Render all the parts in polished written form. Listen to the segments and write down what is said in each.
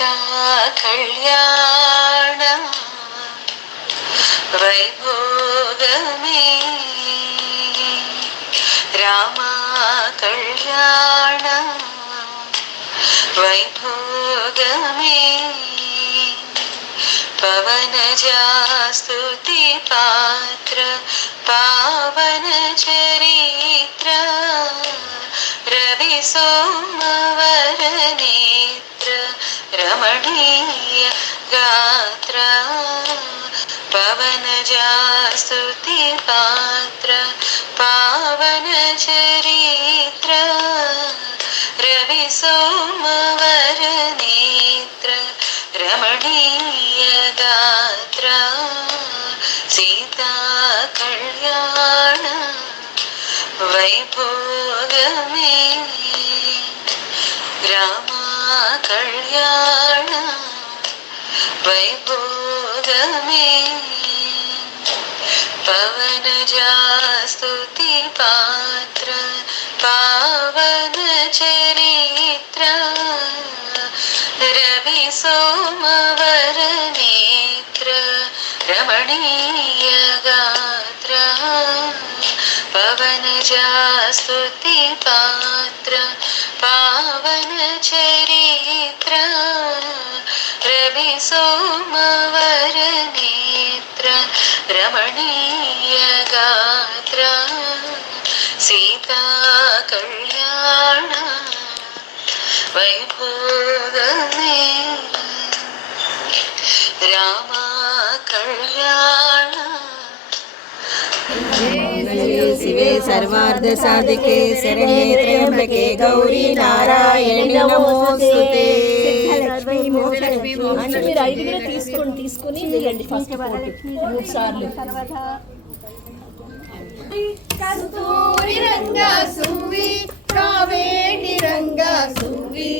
సీతా కళ్యాణ వైభోగమే రామ కళ్యాణ వైభోగమే పవనజాస్తుతి పాత్ర పావన చరిత్ర రవి సోమవర నేత్ర రమణీయ గాత్ర పవనజాస్తుతి పాత్ర పావన చరిత్ర రవి సోమవర నేత్ర రమణీయ గాత్ర సీతా కళ్యాణ వైభోగమే రామ కళ్యాణ వైభోగమే పవనజాస్తుతి పాత్ర పావన చరిత్ర రవి సోమవర నేత్ర రమణీయ గాత్ర పవనజాస్తుతి పాత్ర పావన చరిత్ర రవి సోమవర నేత్ర రమణీయ గాత్ర సీతా కళ్యాణ వైభోగమే రామ కళ్యాణ शिवे सर्वार्थ साधिके शरण्ये त्र्यंबके गौरी नारायणी नमोस्तुते అంటే మీరు ఐదుగురు తీసుకొని వెళ్ళండి ఫస్ట్ 3 సార్లు కస్తూరి రంగా సువి కావేటి రంగా సువి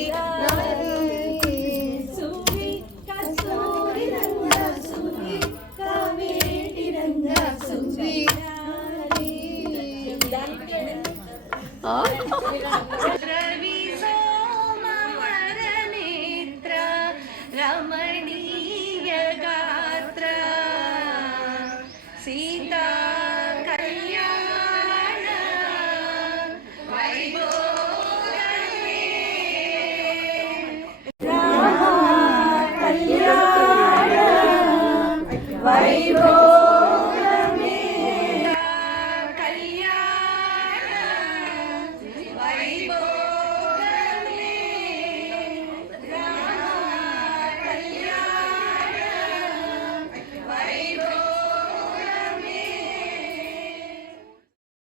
కస్తూరి రంగా సువి కావేటి రంగా సువి రవి సోమవర నేత్ర రమణీయ